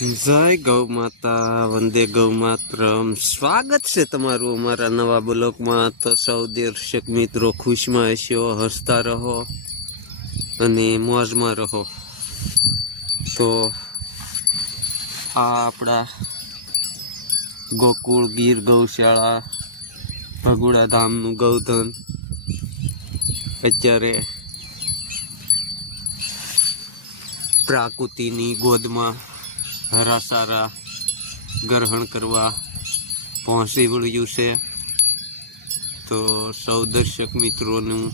જય ગૌ માતા, વંદે ગૌ માતરમ. સ્વાગત છે તમારું અમારા નવા બ્લોકમાં. તો સૌ દર્શક મિત્રો ખુશમાં હશો, હસતા રહો અને મોજમાં રહો. તો આ આપણા ગોકુળ ગીર ગૌશાળા ભગુડા ધામનું ગૌધન અત્યારે પ્રાકૃતિની ગોદમાં હરાસારા ગ્રહણ કરવા પહોંચી વળ્યું છે. તો સૌ દર્શક મિત્રોનું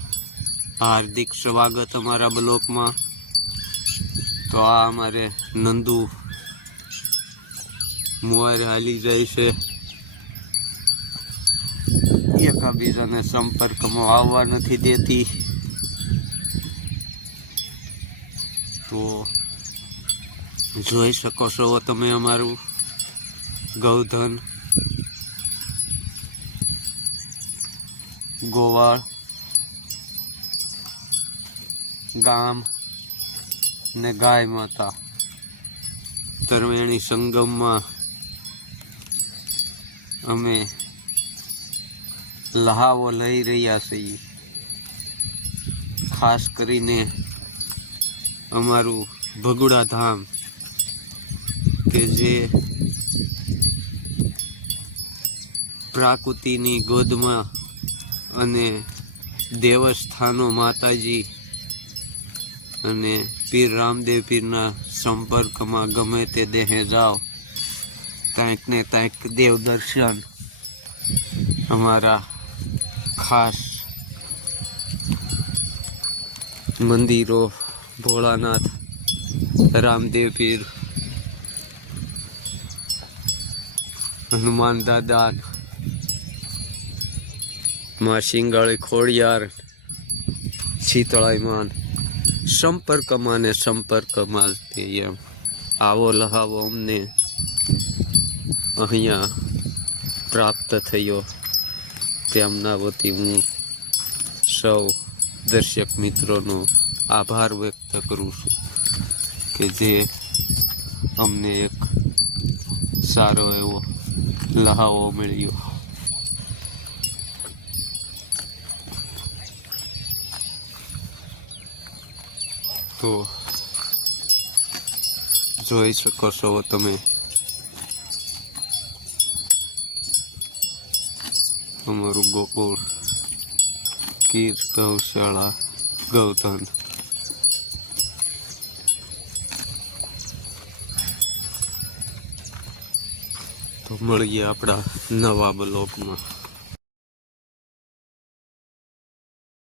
હાર્દિક સ્વાગત અમારા બ્લોકમાં. તો આ અમારે નંદુ મોર હાલી જાય છે, એકાબીજાને સંપર્કમાં આવવા નથી દેતી. તો જોઈ શકો છો તમે અમારું ગૌધન ગોવાળ ગામ ને ગાય માતા ત્રવેણી સંગમમાં અમે લહાવો લઈ રહ્યા છીએ. ખાસ કરીને અમારું ભગુડા ધામ કે જે પ્રાકૃતિની ગોદમાં અને દેવસ્થાનો માતાજી અને પીર રામદેવ પીરના સંપર્કમાં ગમે તે દેહે જાઓ ત્યાં ને ત્યાં દેવ દર્શન અમારા ખાસ મંદિરો ભોળાનાથ, રામદેવ પીર, હનુમાન દાદા, માં શિંગાળી ખોડિયાર, શીતળાઈમાન સંપર્કમાં ને સંપર્કમાં એમ આવો લહાવો અમને અહીંયા પ્રાપ્ત થયો. તેમના વતી હું સૌ દર્શક મિત્રોનો આભાર વ્યક્ત કરું છું કે જે અમને એક સારો એવો લહાવો મળ્યો. તો જોઈ શકો છો તમે અમારું ગોકુળ ગીર ગૌશાળા ગૌધન. તો મળીએ આપણા નવા બ્લોગમાં.